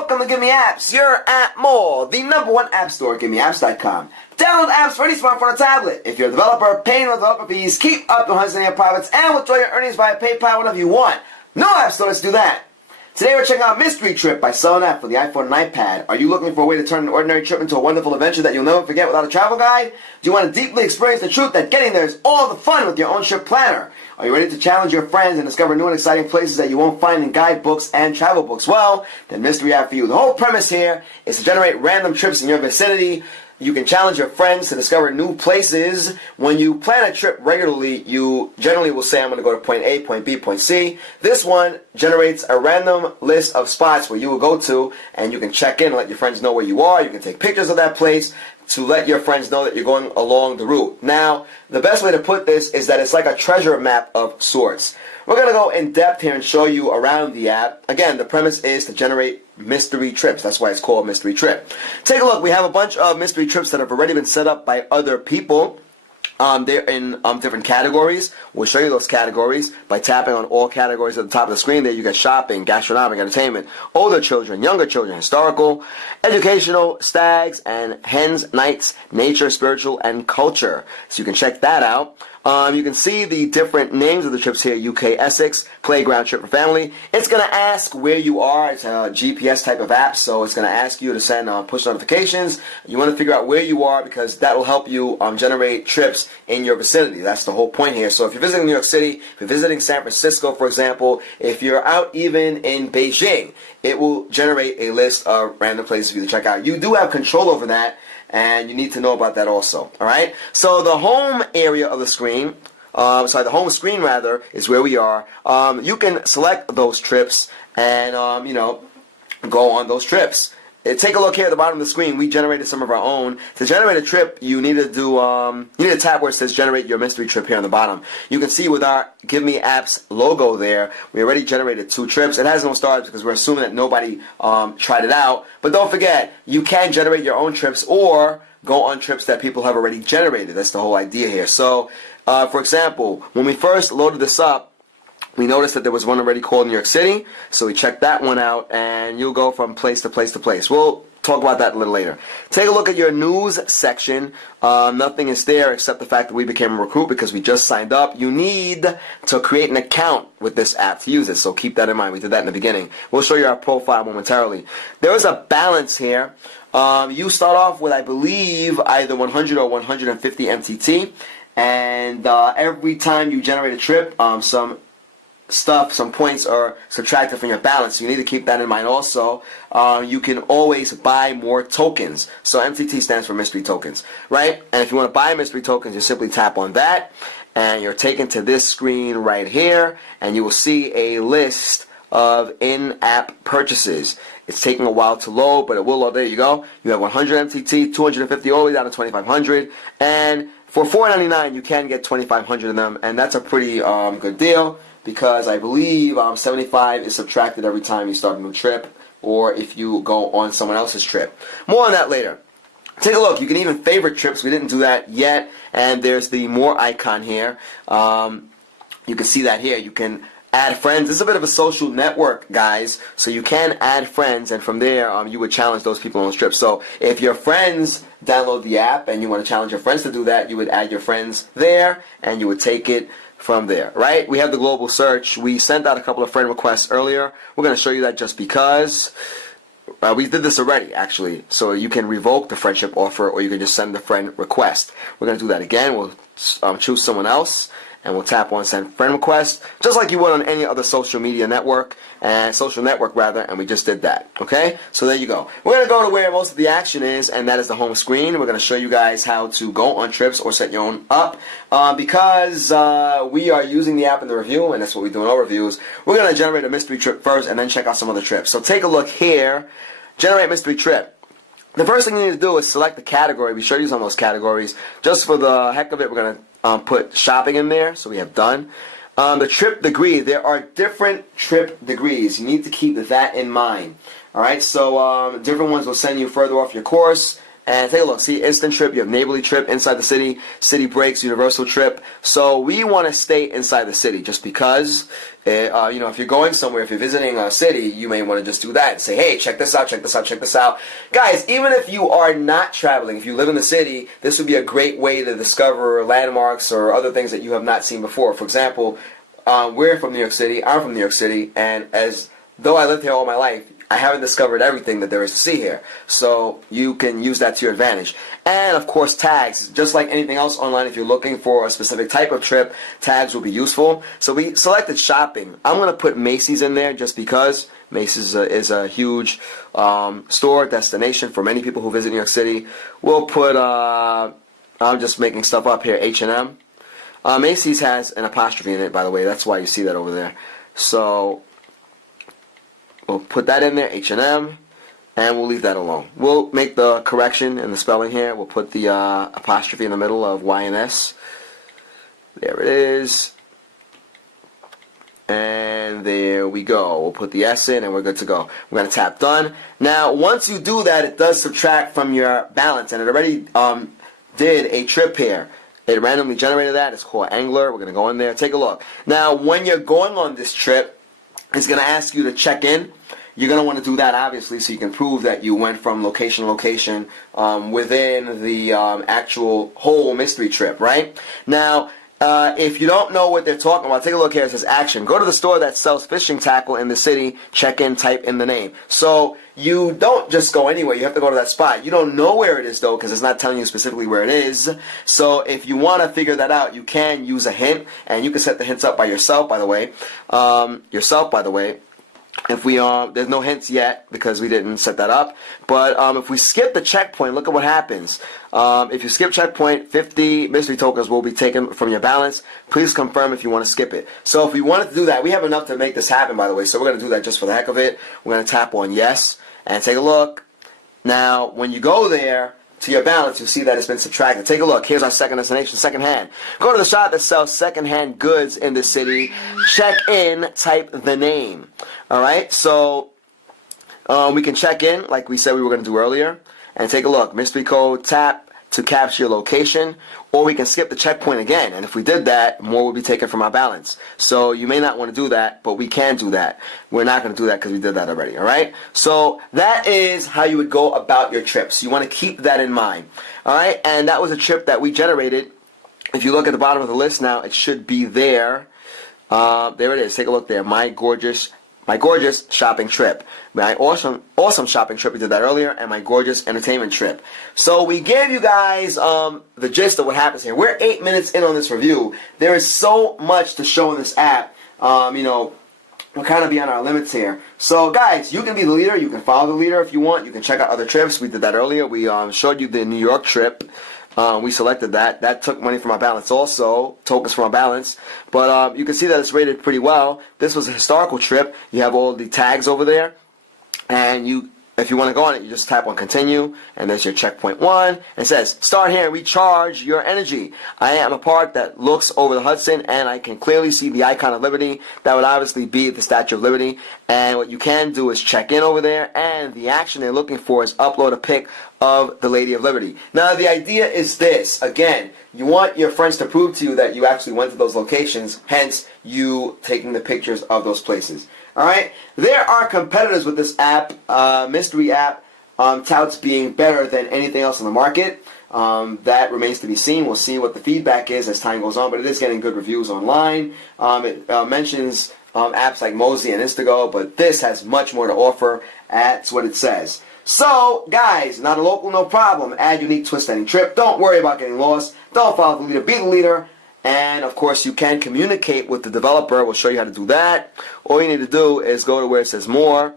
Welcome to Give Me Apps, your app mall, the #1 app store at GiveMeApps.com. Download apps for any smartphone or tablet. If you're a developer, pay no developer fees, keep up to 100 your profits, and withdraw your earnings via PayPal whenever you want. No app stores do that. Today we're checking out MysteryTrip by Selling App for the iPhone and iPad. Are you looking for a way to turn an ordinary trip into a wonderful adventure that you'll never forget without a travel guide? Do you want to deeply experience the truth that getting there is all the fun with your own trip planner? Are you ready to challenge your friends and discover new and exciting places that you won't find in guidebooks and travel books? Well, then Mystery App for you. The whole premise here is to generate random trips in your vicinity. You can challenge your friends to discover new places. When you plan a trip regularly, you generally will say, I'm going to go to point A, point B, point C. This one generates a random list of spots where you will go to, and you can check in and let your friends know where you are. You can take pictures of that place to let your friends know that you're going along the route. Now, the best way to put this is that it's like a treasure map of sorts. We're going to go in depth here and show you around the app. Again, the premise is to generate mystery trips. That's why it's called Mystery Trip. Take a look. We have a bunch of mystery trips that have already been set up by other people. They're in different categories. We'll show you those categories by tapping on all categories at the top of the screen. There you get shopping, gastronomic, entertainment, older children, younger children, historical, educational, stags and hens, nights, nature, spiritual, and culture. So you can check that out. You can see the different names of the trips here. UK Essex, Playground Trip for Family. It's going to ask where you are. It's a GPS type of app, so it's going to ask you to send push notifications. You want to figure out where you are because that will help you generate trips in your vicinity. That's the whole point here. So if you're visiting New York City, if you're visiting San Francisco, for example, if you're out even in Beijing, it will generate a list of random places for you to check out. You do have control over that, and you need to know about that also. Alright? So the home area of the screen, the home screen rather, is where we are. You can select those trips and, go on those trips. Take a look here at the bottom of the screen. We generated some of our own. To generate a trip, you need to do, you need to tap where it says generate your mystery trip here on the bottom. You can see with our Give Me Apps logo there, we already generated 2 trips. It has no stars because we're assuming that nobody tried it out. But don't forget, you can generate your own trips or go on trips that people have already generated. That's the whole idea here. So, for example, when we first loaded this up, we noticed that there was one already called New York City, so we checked that one out, and you'll go from place to place to place. We'll talk about that a little later. Take a look at your news section. Nothing is there except the fact that we became a recruit because we just signed up. You need to create an account with this app to use it, so keep that in mind. We did that in the beginning. We'll show you our profile momentarily. There is a balance here. You start off with, I believe, either 100 or 150 MTT, and every time you generate a trip, some points are subtracted from your balance. So you need to keep that in mind also. You can always buy more tokens. So MTT stands for mystery tokens, right? And if you want to buy mystery tokens, you simply tap on that, and you're taken to this screen right here, and you will see a list of in-app purchases. It's taking a while to load, but it will load. There you go. You have 100 MTT, 250 all the way down to 2,500, and for $4.99 you can get 2,500 of them, and that's a pretty good deal. Because I believe 75 is subtracted every time you start a new trip or if you go on someone else's trip. More on that later. Take a look. You can even favorite trips. We didn't do that yet. And there's the more icon here. You can see that here. You can add friends. This is a bit of a social network, guys. So you can add friends, and from there you would challenge those people on those trips. So if your friends download the app and you want to challenge your friends to do that, you would add your friends there and you would take it from there, right? We have the global search. We sent out a couple of friend requests earlier. We're going to show you that just because we did this already, actually. So you can revoke the friendship offer, or you can just send the friend request. We're going to do that again. We'll choose someone else, and we'll tap on send friend request, just like you would on any other social network, and we just did that. Okay, so there you go. We're going to go to where most of the action is, and that is the home screen. We're going to show you guys how to go on trips or set your own up. Because we are using the app in the review, and that's what we do in all reviews, we're going to generate a mystery trip first and then check out some other trips. So take a look here. Generate mystery trip. The first thing you need to do is select the category. We showed you some of those categories. Just for the heck of it, we're going to put shopping in there, so we have done. The trip degree, there are different trip degrees. You need to keep that in mind. Alright, so different ones will send you further off your course, And take a look. See, Instant Trip. You have Neighborly Trip inside the city. City Breaks, Universal Trip. So we want to stay inside the city just because, if you're going somewhere, if you're visiting a city, you may want to just do that and say, hey, check this out, check this out, check this out. Guys, even if you are not traveling, if you live in the city, this would be a great way to discover landmarks or other things that you have not seen before. For example, we're from New York City, I'm from New York City, and as though I lived here all my life, I haven't discovered everything that there is to see here. So you can use that to your advantage. And of course tags. Just like anything else online, if you're looking for a specific type of trip, tags will be useful. So we selected shopping. I'm going to put Macy's in there just because Macy's is a huge store destination for many people who visit New York City. We'll put, I'm just making stuff up here, H&M. Macy's has an apostrophe in it, by the way. That's why you see that over there. So we'll put that in there, H&M, and we'll leave that alone. We'll make the correction in the spelling here. We'll put the apostrophe in the middle of Y and S. There it is. And there we go. We'll put the S in and we're good to go. We're going to tap done. Now, once you do that, it does subtract from your balance, and it already did a trip here. It randomly generated that. It's called Angler. We're going to go in there. Take a look. Now, when you're going on this trip, it's going to ask you to check in. You're going to want to do that, obviously, so you can prove that you went from location to location within the actual whole mystery trip, right? Now, if you don't know what they're talking about, take a look here. It says action. Go to the store that sells fishing tackle in the city. Check in, type in the name. So you don't just go anywhere. You have to go to that spot. You don't know where it is, though, because it's not telling you specifically where it is. So if you want to figure that out, you can use a hint, and you can set the hints up by yourself, by the way. If we there's no hints yet because we didn't set that up. But if we skip the checkpoint, look at what happens. If you skip checkpoint, 50 mystery tokens will be taken from your balance. Please confirm if you want to skip it. So if we wanted to do that, we have enough to make this happen, by the way. So we're going to do that just for the heck of it. We're going to tap on yes and take a look. Now, when you go there to your balance, you'll see that it's been subtracted. Take a look. Here's our second destination, secondhand. Go to the shop that sells secondhand goods in the city. Check in, type the name. All right, so we can check in like we said we were going to do earlier and take a look. Mystery code, tap to capture your location, or we can skip the checkpoint again. And if we did that, more will be taken from our balance. So you may not want to do that, but we can do that. We're not going to do that because we did that already, all right? So that is how you would go about your trips. You want to keep that in mind, all right? And that was a trip that we generated. If you look at the bottom of the list now, it should be there. There it is. Take a look there. My gorgeous shopping trip. My awesome shopping trip, we did that earlier, and my gorgeous entertainment trip. So we gave you guys the gist of what happens here. We're 8 minutes in on this review. There is so much to show in this app. We're kind of beyond our limits here. So guys, you can be the leader. You can follow the leader if you want. You can check out other trips. We did that earlier. We showed you the New York trip. We selected that. That took money from our balance also, tokens from our balance. But you can see that it's rated pretty well. This was a historical trip. You have all the tags over there. And if you want to go on it, you just tap on continue. And there's your checkpoint 1. It says, start here and recharge your energy. I am a part that looks over the Hudson, and I can clearly see the icon of Liberty. That would obviously be the Statue of Liberty. And what you can do is check in over there. And the action they're looking for is upload a pic of the Lady of Liberty. Now the idea is this. Again, you want your friends to prove to you that you actually went to those locations, hence you taking the pictures of those places. Alright? There are competitors with this app. Mystery app touts being better than anything else on the market. That remains to be seen. We'll see what the feedback is as time goes on, but it is getting good reviews online. It mentions apps like Mosey and Instago, but this has much more to offer. That's what it says. So, guys, not a local, no problem. Add unique twist to any trip. Don't worry about getting lost. Don't follow the leader. Be the leader. And, of course, you can communicate with the developer. We'll show you how to do that. All you need to do is go to where it says more.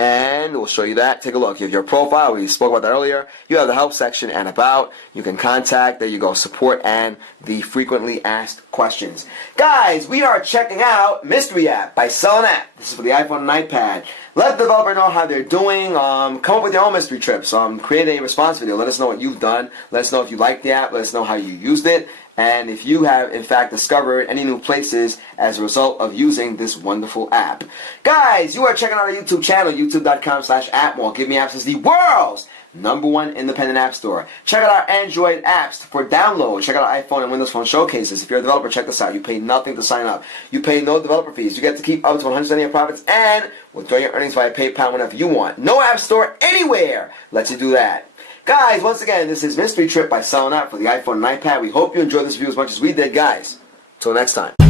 And we'll show you that. Take a look. You have your profile. We spoke about that earlier. You have the help section and about. You can contact. There you go. Support and the frequently asked questions. Guys, we are checking out Mystery App by Sell an App. This is for the iPhone and iPad. Let the developer know how they're doing. Come up with your own mystery trips. Create a response video. Let us know what you've done. Let us know if you liked the app. Let us know how you used it. And if you have, in fact, discovered any new places as a result of using this wonderful app. Guys, you are checking out our YouTube channel, youtube.com/appmall. Give Me Apps is the world's #1 independent app store. Check out our Android apps for download. Check out our iPhone and Windows Phone showcases. If you're a developer, check this out. You pay nothing to sign up. You pay no developer fees. You get to keep up to 100% of your profits and withdraw your earnings via PayPal whenever you want. No app store anywhere lets you do that. Guys, once again, this is Mystery Trip by Selling Out for the iPhone and iPad. We hope you enjoyed this review as much as we did, guys. Till next time.